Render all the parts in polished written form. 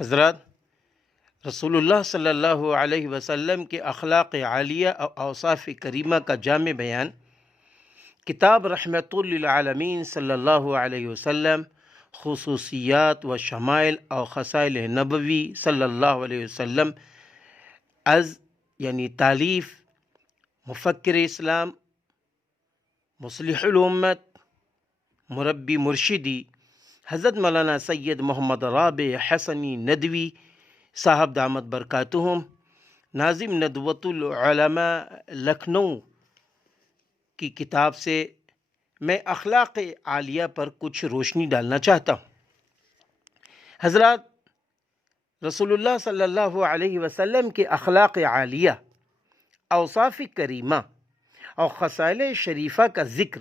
حضرات، رسول اللہ صلی اللہ علیہ وسلم کے اخلاق عالیہ اور اوصاف کریمہ کا جامع بیان کتاب رحمت للعالمین صلی اللہ علیہ وسلم، خصوصیات و شمائل اور خصائل نبوی صلی اللہ علیہ وسلم از یعنی تالیف مفکر اسلام، مصلح الامت، مربی مرشدی حضرت مولانا سید محمد رابع حسنی ندوی صاحب دامت برکاتہم، ناظم ندوۃ العلماء لکھنؤ کی کتاب سے میں اخلاق عالیہ پر کچھ روشنی ڈالنا چاہتا ہوں۔ حضرات، رسول اللہ صلی اللہ علیہ وسلم کے اخلاق عالیہ، اوصاف کریمہ اور خصائل شریفہ کا ذکر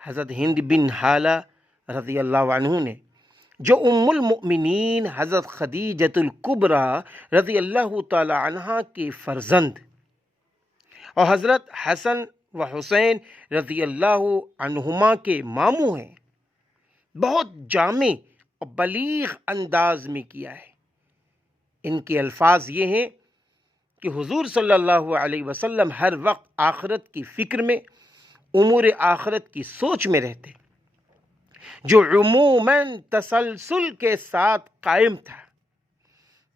حضرت ہند بن حالہ رضی اللہ عنہ نے، جو ام المؤمنین حضرت خدیجۃ الکبریٰ رضی اللہ تعالی عنہا کے فرزند اور حضرت حسن و حسین رضی اللہ عنہما کے ماموں ہیں، بہت جامع اور بلیغ انداز میں کیا ہے۔ ان کے الفاظ یہ ہیں کہ حضور صلی اللہ علیہ وسلم ہر وقت آخرت کی فکر میں، امور آخرت کی سوچ میں رہتے، جو عموماً تسلسل کے ساتھ قائم تھا،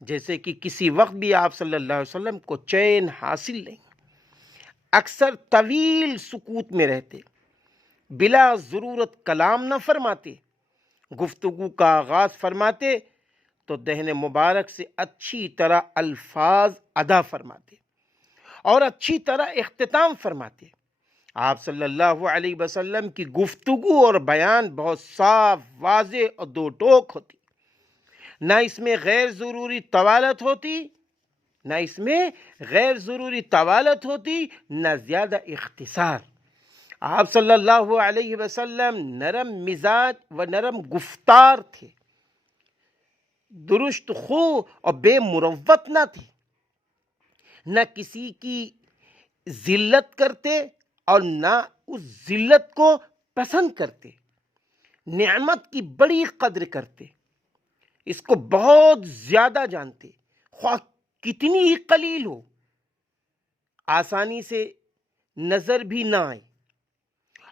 جیسے کہ کسی وقت بھی آپ صلی اللہ علیہ وسلم کو چین حاصل نہیں، اکثر طویل سکوت میں رہتے، بلا ضرورت کلام نہ فرماتے، گفتگو کا آغاز فرماتے تو دہن مبارک سے اچھی طرح الفاظ ادا فرماتے اور اچھی طرح اختتام فرماتے۔ آپ صلی اللہ علیہ وسلم کی گفتگو اور بیان بہت صاف، واضح اور دو ٹوک ہوتی، نہ اس میں غیر ضروری طوالت ہوتی، نہ زیادہ اختصار۔ آپ صلی اللہ علیہ وسلم نرم مزاج و نرم گفتار تھے، درست خو اور بے مروت نہ تھے، نہ کسی کی ذلت کرتے اور نہ اس ذلت کو پسند کرتے، نعمت کی بڑی قدر کرتے، اس کو بہت زیادہ جانتے، خواہ کتنی ہی قلیل ہو، آسانی سے نظر بھی نہ آئے،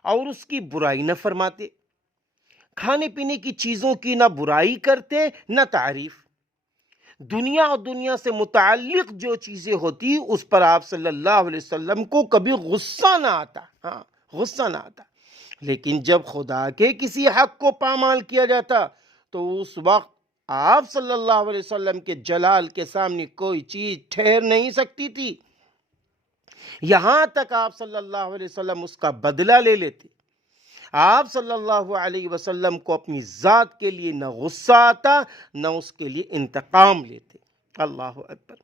اور اس کی برائی نہ فرماتے، کھانے پینے کی چیزوں کی نہ برائی کرتے نہ تعریف، دنیا اور دنیا سے متعلق جو چیزیں ہوتی اس پر آپ صلی اللہ علیہ وسلم کو کبھی غصہ نہ آتا، لیکن جب خدا کے کسی حق کو پامال کیا جاتا تو اس وقت آپ صلی اللہ علیہ وسلم کے جلال کے سامنے کوئی چیز ٹھہر نہیں سکتی تھی، یہاں تک آپ صلی اللہ علیہ وسلم اس کا بدلہ لے لیتے۔ آپ صلی اللہ علیہ وسلم کو اپنی ذات کے لیے نہ غصہ آتا، نہ اس کے لیے انتقام لیتے۔ اللہ اکبر۔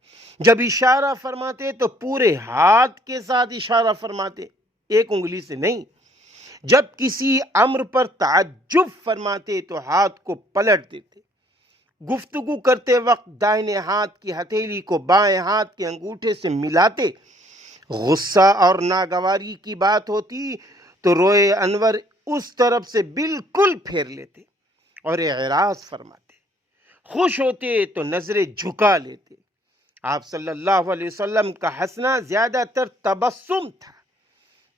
جب اشارہ فرماتے تو پورے ہاتھ کے ساتھ اشارہ فرماتے، ایک انگلی سے نہیں۔ جب کسی امر پر تعجب فرماتے تو ہاتھ کو پلٹ دیتے۔ گفتگو کرتے وقت دائیں ہاتھ کی ہتھیلی کو بائیں ہاتھ کے انگوٹھے سے ملاتے۔ غصہ اور ناگواری کی بات ہوتی تو روئے انور اس طرف سے بالکل پھیر لیتے اور اعراض فرماتے، خوش ہوتے تو نظریں جھکا لیتے۔ آپ صلی اللہ علیہ وسلم کا ہنسنا زیادہ تر تبسم تھا،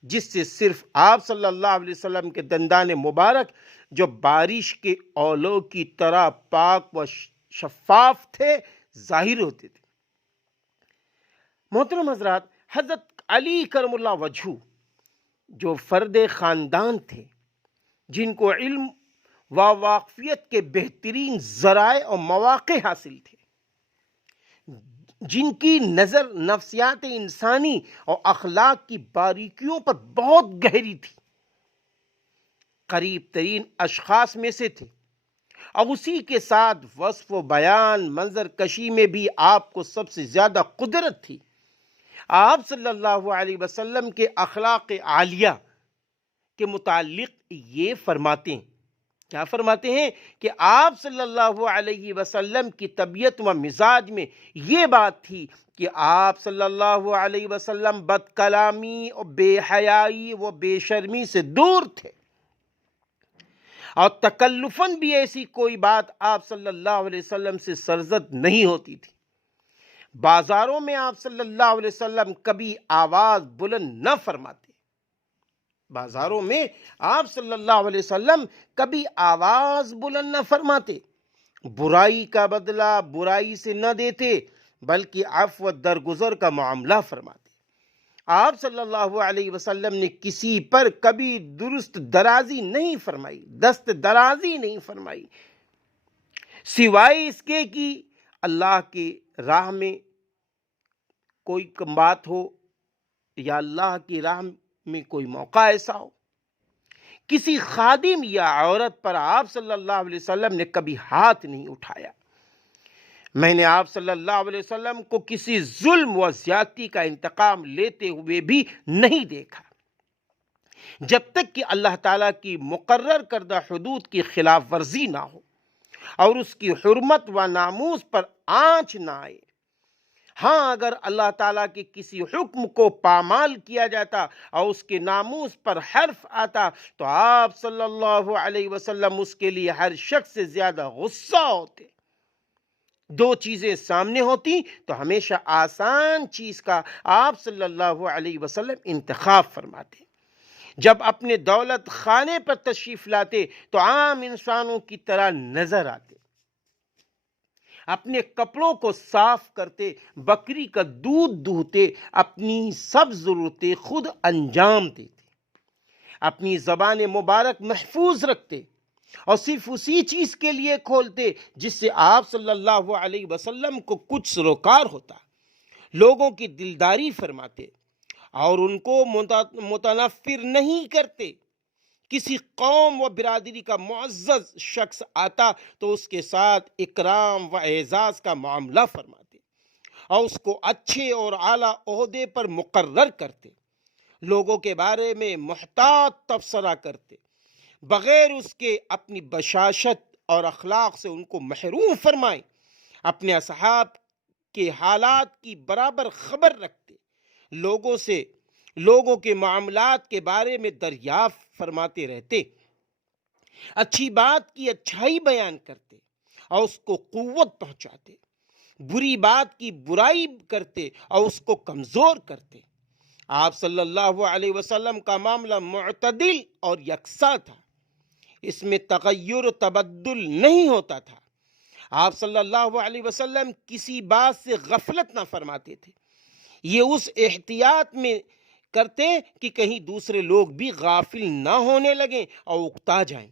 جس سے صرف آپ صلی اللہ علیہ وسلم کے دندان مبارک جو بارش کے اولوں کی طرح پاک و شفاف تھے ظاہر ہوتے تھے۔ محترم حضرات، حضرت علی کرم اللہ وجہہ جو فرد خاندان تھے، جن کو علم و واقفیت کے بہترین ذرائع اور مواقع حاصل تھے، جن کی نظر نفسیات انسانی اور اخلاق کی باریکیوں پر بہت گہری تھی، قریب ترین اشخاص میں سے تھے، اور اسی کے ساتھ وصف و بیان منظر کشی میں بھی آپ کو سب سے زیادہ قدرت تھی۔ آپ صلی اللہ علیہ وسلم کے اخلاق عالیہ کے متعلق یہ فرماتے ہیں، کیا فرماتے ہیں کہ آپ صلی اللہ علیہ وسلم کی طبیعت و مزاج میں یہ بات تھی کہ آپ صلی اللہ علیہ وسلم بد کلامی اور بے حیائی و بے شرمی سے دور تھے۔ اور تکلفاً بھی ایسی کوئی بات آپ صلی اللہ علیہ وسلم سے سرزد نہیں ہوتی تھی۔ بازاروں میں آپ صلی اللہ علیہ وسلم کبھی آواز بلند نہ فرماتے، بازاروں میں آپ صلی اللہ علیہ وسلم کبھی آواز بلند نہ فرماتے، برائی کا بدلہ برائی سے نہ دیتے، بلکہ عفو و درگزر کا معاملہ فرماتے۔ آپ صلی اللہ علیہ وسلم نے کسی پر کبھی درست درازی نہیں فرمائی، دست درازی نہیں فرمائی، سوائے اس کے کہ اللہ کی راہ میں کوئی بات ہو یا اللہ کی راہ میں کوئی موقع ایسا ہو۔ کسی خادم یا عورت پر آپ صلی اللہ علیہ وسلم نے کبھی ہاتھ نہیں اٹھایا۔ میں نے آپ صلی اللہ علیہ وسلم کو کسی ظلم و زیادتی کا انتقام لیتے ہوئے بھی نہیں دیکھا، جب تک کہ اللہ تعالیٰ کی مقرر کردہ حدود کی خلاف ورزی نہ ہو اور اس کی حرمت و ناموس پر آنچ نہ آئے۔ ہاں، اگر اللہ تعالیٰ کے کسی حکم کو پامال کیا جاتا اور اس کے ناموس پر حرف آتا تو آپ صلی اللہ علیہ وسلم اس کے لیے ہر شخص سے زیادہ غصہ ہوتے۔ دو چیزیں سامنے ہوتی تو ہمیشہ آسان چیز کا آپ صلی اللہ علیہ وسلم انتخاب فرماتے۔ جب اپنے دولت خانے پر تشریف لاتے تو عام انسانوں کی طرح نظر آتے، اپنے کپڑوں کو صاف کرتے، بکری کا دودھ دوہتے، اپنی سب ضرورتیں خود انجام دیتے، اپنی زبان مبارک محفوظ رکھتے اور صرف اسی چیز کے لیے کھولتے جس سے آپ صلی اللہ علیہ وسلم کو کچھ سروکار ہوتا، لوگوں کی دلداری فرماتے اور ان کو متنفر نہیں کرتے۔ کسی قوم و برادری کا معزز شخص آتا تو اس کے ساتھ اکرام و اعزاز کا معاملہ فرماتے اور اس کو اچھے اور اعلیٰ عہدے پر مقرر کرتے، لوگوں کے بارے میں محتاط تبصرہ کرتے، بغیر اس کے اپنی بشاشت اور اخلاق سے ان کو محروم فرمائیں، اپنے اصحاب کے حالات کی برابر خبر رکھتے، لوگوں کے معاملات کے بارے میں دریافت فرماتے رہتے، اچھی بات کی اچھائی بیان کرتے اور اس کو قوت پہنچاتے، بری بات کی برائی کرتے اور اس کو کمزور کرتے۔ آپ صلی اللہ علیہ وسلم کا معاملہ معتدل اور یکساں تھا، اس میں تغیر و تبدل نہیں ہوتا تھا۔ آپ صلی اللہ علیہ وسلم کسی بات سے غفلت نہ فرماتے تھے، یہ اس احتیاط میں کرتے کہ کہیں دوسرے لوگ بھی غافل نہ ہونے لگیں اور اکتا جائیں۔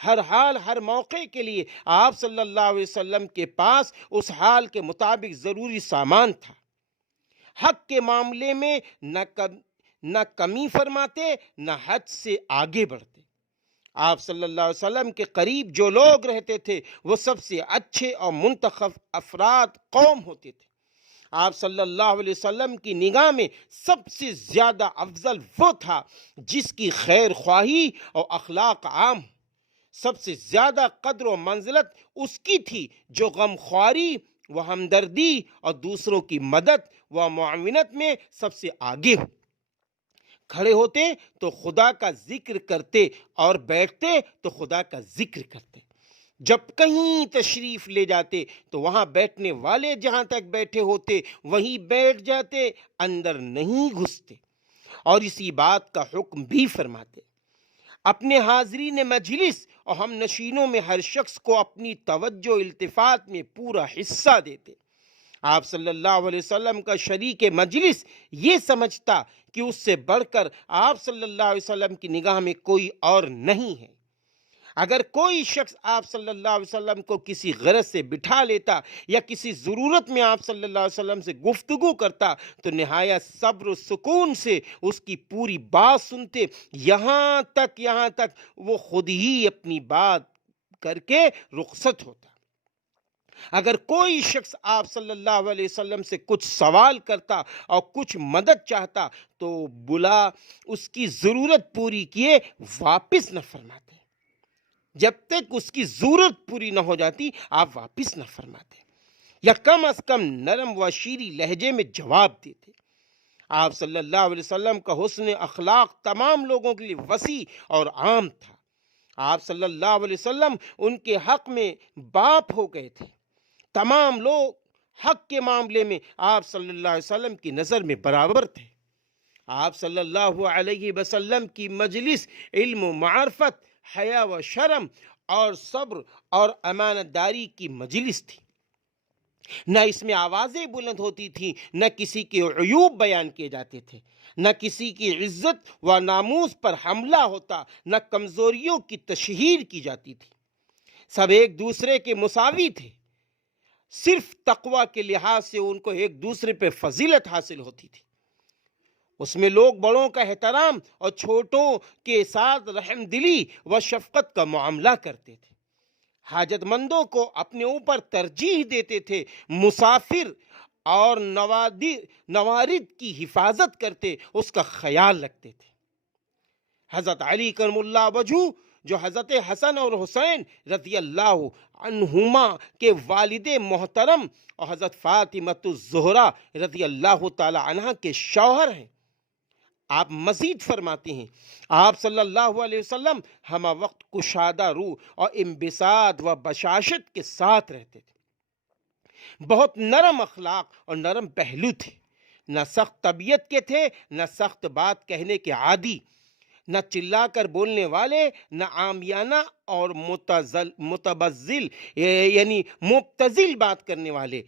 ہر حال ہر موقع کے لیے آپ صلی اللہ علیہ وسلم کے پاس اس حال کے مطابق ضروری سامان تھا۔ حق کے معاملے میں نہ کمی فرماتے نہ حد سے آگے بڑھتے۔ آپ صلی اللہ علیہ وسلم کے قریب جو لوگ رہتے تھے وہ سب سے اچھے اور منتخب افراد قوم ہوتے تھے۔ آپ صلی اللہ علیہ وسلم کی نگاہ میں سب سے زیادہ افضل وہ تھا جس کی خیر خواہی اور اخلاق عام ہو، سب سے زیادہ قدر و منزلت اس کی تھی جو غم خواری و ہمدردی اور دوسروں کی مدد و معاونت میں سب سے آگے ہو۔ کھڑے ہوتے تو خدا کا ذکر کرتے اور بیٹھتے تو خدا کا ذکر کرتے، جب کہیں تشریف لے جاتے تو وہاں بیٹھنے والے جہاں تک بیٹھے ہوتے وہیں بیٹھ جاتے، اندر نہیں گھستے، اور اسی بات کا حکم بھی فرماتے۔ اپنے حاضرین مجلس اور ہم نشینوں میں ہر شخص کو اپنی توجہ التفات میں پورا حصہ دیتے۔ آپ صلی اللہ علیہ وسلم کا شریک مجلس یہ سمجھتا کہ اس سے بڑھ کر آپ صلی اللہ علیہ وسلم کی نگاہ میں کوئی اور نہیں ہے۔ اگر کوئی شخص آپ صلی اللہ علیہ وسلم کو کسی غرض سے بٹھا لیتا یا کسی ضرورت میں آپ صلی اللہ علیہ وسلم سے گفتگو کرتا تو نہایت صبر و سکون سے اس کی پوری بات سنتے، یہاں تک وہ خود ہی اپنی بات کر کے رخصت ہوتا۔ اگر کوئی شخص آپ صلی اللہ علیہ وسلم سے کچھ سوال کرتا اور کچھ مدد چاہتا تو بلا اس کی ضرورت پوری کیے واپس نہ فرماتے، جب تک اس کی ضرورت پوری نہ ہو جاتی آپ واپس نہ فرماتے، یا کم از کم نرم و شیریں لہجے میں جواب دیتے۔ آپ صلی اللہ علیہ وسلم کا حسن اخلاق تمام لوگوں کے لیے وسیع اور عام تھا۔ آپ صلی اللہ علیہ وسلم ان کے حق میں باپ ہو گئے تھے۔ تمام لوگ حق کے معاملے میں آپ صلی اللہ علیہ وسلم کی نظر میں برابر تھے۔ آپ صلی اللہ علیہ وسلم کی مجلس علم و معرفت، حیا و شرم اور صبر اور امانت داری کی مجلس تھی۔ نہ اس میں آوازیں بلند ہوتی تھیں، نہ کسی کے عیوب بیان کیے جاتے تھے، نہ کسی کی عزت و ناموس پر حملہ ہوتا، نہ کمزوریوں کی تشہیر کی جاتی تھی۔ سب ایک دوسرے کے مساوی تھے، صرف تقوی کے لحاظ سے ان کو ایک دوسرے پہ فضیلت حاصل ہوتی تھی۔ اس میں لوگ بڑوں کا احترام اور چھوٹوں کے ساتھ رحم دلی و شفقت کا معاملہ کرتے تھے، حاجت مندوں کو اپنے اوپر ترجیح دیتے تھے، مسافر اور نوارد کی حفاظت کرتے، اس کا خیال رکھتے تھے۔ حضرت علی کرم اللہ وجہ، جو حضرت حسن اور حسین رضی اللہ عنہما کے والد محترم اور حضرت فاطمہ الزہرا رضی اللہ تعالی عنہ کے شوہر ہیں، آپ مزید فرماتے ہیں آپ صلی اللہ علیہ وسلم ہمہ وقت کشادہ روح اور انبساط و بشاشت کے ساتھ رہتے تھے، بہت نرم اخلاق اور نرم پہلو تھے، نہ سخت طبیعت کے تھے، نہ سخت بات کہنے کے عادی، نہ چلا کر بولنے والے، نہ عامیانہ اور متبذل یعنی مبتذل بات کرنے والے،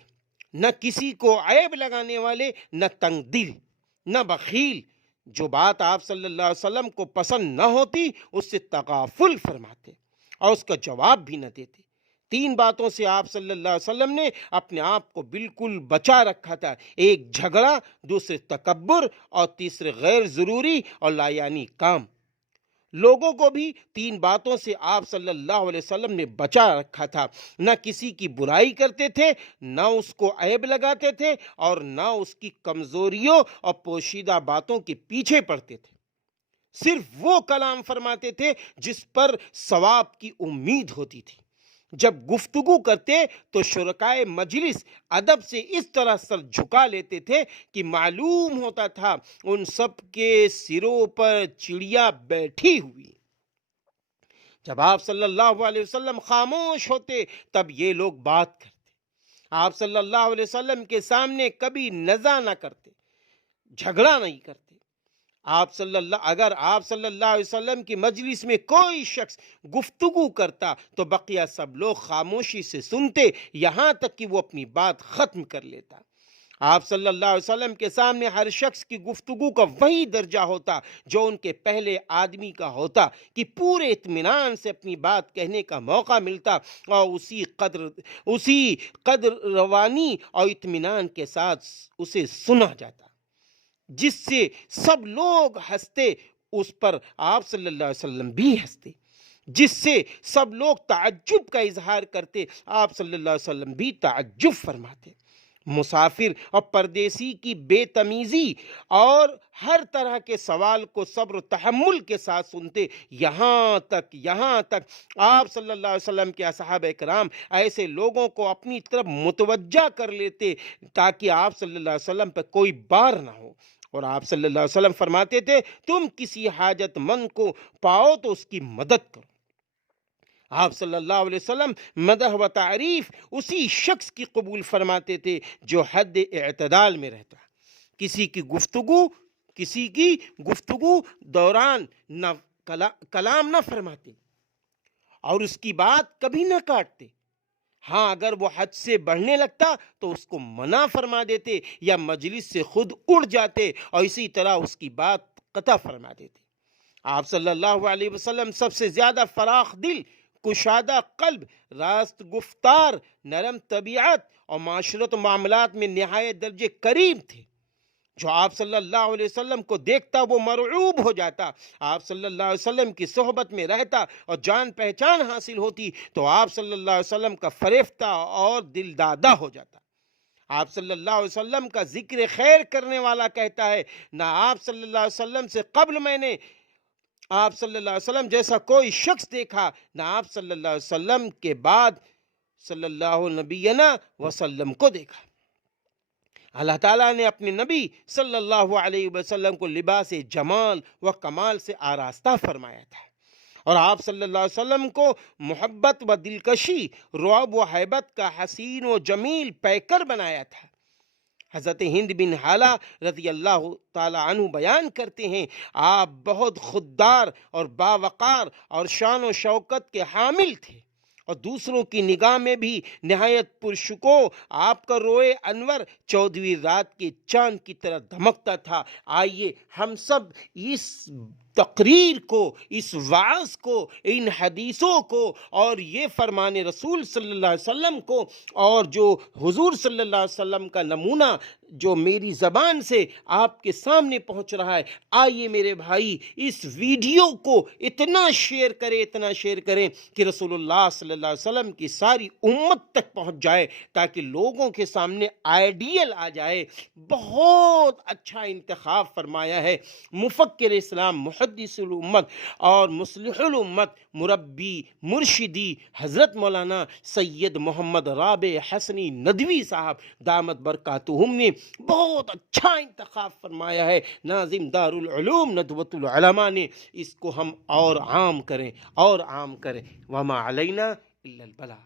نہ کسی کو عیب لگانے والے، نہ تنگ دل، نہ بخیل۔ جو بات آپ صلی اللہ علیہ وسلم کو پسند نہ ہوتی اس سے تغافل فرماتے اور اس کا جواب بھی نہ دیتے۔ تین باتوں سے آپ صلی اللہ علیہ وسلم نے اپنے آپ کو بالکل بچا رکھا تھا، ایک جھگڑا، دوسرے تکبر اور تیسرے غیر ضروری اور لایعنی کام۔ لوگوں کو بھی تین باتوں سے آپ صلی اللہ علیہ وسلم نے بچا رکھا تھا، نہ کسی کی برائی کرتے تھے، نہ اس کو عیب لگاتے تھے اور نہ اس کی کمزوریوں اور پوشیدہ باتوں کے پیچھے پڑتے تھے۔ صرف وہ کلام فرماتے تھے جس پر ثواب کی امید ہوتی تھی۔ جب گفتگو کرتے تو شرکائے مجلس ادب سے اس طرح سر جھکا لیتے تھے کہ معلوم ہوتا تھا ان سب کے سروں پر چڑیا بیٹھی ہوئی۔ جب آپ صلی اللہ علیہ وسلم خاموش ہوتے تب یہ لوگ بات کرتے۔ آپ صلی اللہ علیہ وسلم کے سامنے کبھی نزاع نہ کرتے، جھگڑا نہیں کرتے۔ اگر آپ صلی اللہ علیہ وسلم کی مجلس میں کوئی شخص گفتگو کرتا تو بقیہ سب لوگ خاموشی سے سنتے، یہاں تک کہ وہ اپنی بات ختم کر لیتا۔ آپ صلی اللہ علیہ وسلم کے سامنے ہر شخص کی گفتگو کا وہی درجہ ہوتا جو ان کے پہلے آدمی کا ہوتا، کہ پورے اطمینان سے اپنی بات کہنے کا موقع ملتا اور اسی قدر روانی اور اطمینان کے ساتھ اسے سنا جاتا، جس سے سب لوگ ہنستے، اس پر آپ صلی اللہ علیہ وسلم بھی ہنستے، جس سے سب لوگ تعجب کا اظہار کرتے، آپ صلی اللہ علیہ وسلم بھی تعجب فرماتے۔ مسافر اور پردیسی کی بے تمیزی اور ہر طرح کے سوال کو صبر و تحمل کے ساتھ سنتے، یہاں تک آپ صلی اللہ علیہ وسلم کے اصحاب کرام ایسے لوگوں کو اپنی طرف متوجہ کر لیتے تاکہ آپ صلی اللہ علیہ وسلم پہ کوئی بار نہ ہو، اور آپ صلی اللہ علیہ وسلم فرماتے تھے تم کسی حاجت مند کو پاؤ تو اس کی مدد کرو۔ آپ صلی اللہ علیہ وسلم مدح و تعریف اسی شخص کی قبول فرماتے تھے جو حد اعتدال میں رہتا، کسی کی گفتگو دوران نہ کلام نہ فرماتے اور اس کی بات کبھی نہ کاٹتے۔ ہاں اگر وہ حد سے بڑھنے لگتا تو اس کو منع فرما دیتے یا مجلس سے خود اڑ جاتے اور اسی طرح اس کی بات قطع فرما دیتے۔ آپ صلی اللہ علیہ وسلم سب سے زیادہ فراخ دل، کشادہ قلب، راست گفتار، نرم طبیعت اور معاشرت و معاملات میں نہایت درجے کریم تھے۔ جو آپ صلی اللہ علیہ وسلم کو دیکھتا وہ مرعوب ہو جاتا، آپ صلی اللہ علیہ وسلم کی صحبت میں رہتا اور جان پہچان حاصل ہوتی تو آپ صلی اللہ علیہ وسلم کا فریفتہ اور دل دادا ہو جاتا۔ آپ صلی اللہ علیہ وسلم کا ذکر خیر کرنے والا کہتا ہے، نہ آپ صلی اللہ علیہ وسلم سے قبل میں نے آپ صلی اللہ علیہ وسلم جیسا کوئی شخص دیکھا، نہ آپ صلی اللہ علیہ وسلم کے بعد صلی اللہ نبینا وسلم کو دیکھا۔ اللہ تعالیٰ نے اپنے نبی صلی اللہ علیہ وسلم کو لباس جمال و کمال سے آراستہ فرمایا تھا اور آپ صلی اللہ علیہ وسلم کو محبت و دلکشی، رعب و حیبت کا حسین و جمیل پیکر بنایا تھا۔ حضرت ہند بن حالہ رضی اللہ تعالی عنہ بیان کرتے ہیں، آپ بہت خوددار اور باوقار اور شان و شوکت کے حامل تھے، اور دوسروں کی نگاہ میں بھی نہایت پرشکو۔ آپ کا روئے انور 14ویں رات کے چاند کی طرح دمکتا تھا۔ آئیے ہم سب اس تقریر کو، اس وعظ کو، ان حدیثوں کو اور یہ فرمان رسول صلی اللہ علیہ وسلم کو اور جو حضور صلی اللہ علیہ وسلم کا نمونہ جو میری زبان سے آپ کے سامنے پہنچ رہا ہے، آئیے میرے بھائی اس ویڈیو کو اتنا شیئر کریں، اتنا شیئر کریں کہ رسول اللہ صلی اللہ علیہ وسلم کی ساری امت تک پہنچ جائے، تاکہ لوگوں کے سامنے آئیڈیل آ جائے۔ بہت اچھا انتخاب فرمایا ہے مفکر اسلام، محدث الامت اور مصلح الامت، مربی مرشدی حضرت مولانا سید محمد رابع حسنی ندوی صاحب دامت برکاتہم نے بہت اچھا انتخاب فرمایا ہے۔ ناظم دارالعلوم ندوۃ العلماء نے اس کو ہم اور عام کریں اور عام کریں۔ وما علینا الا البلاغ۔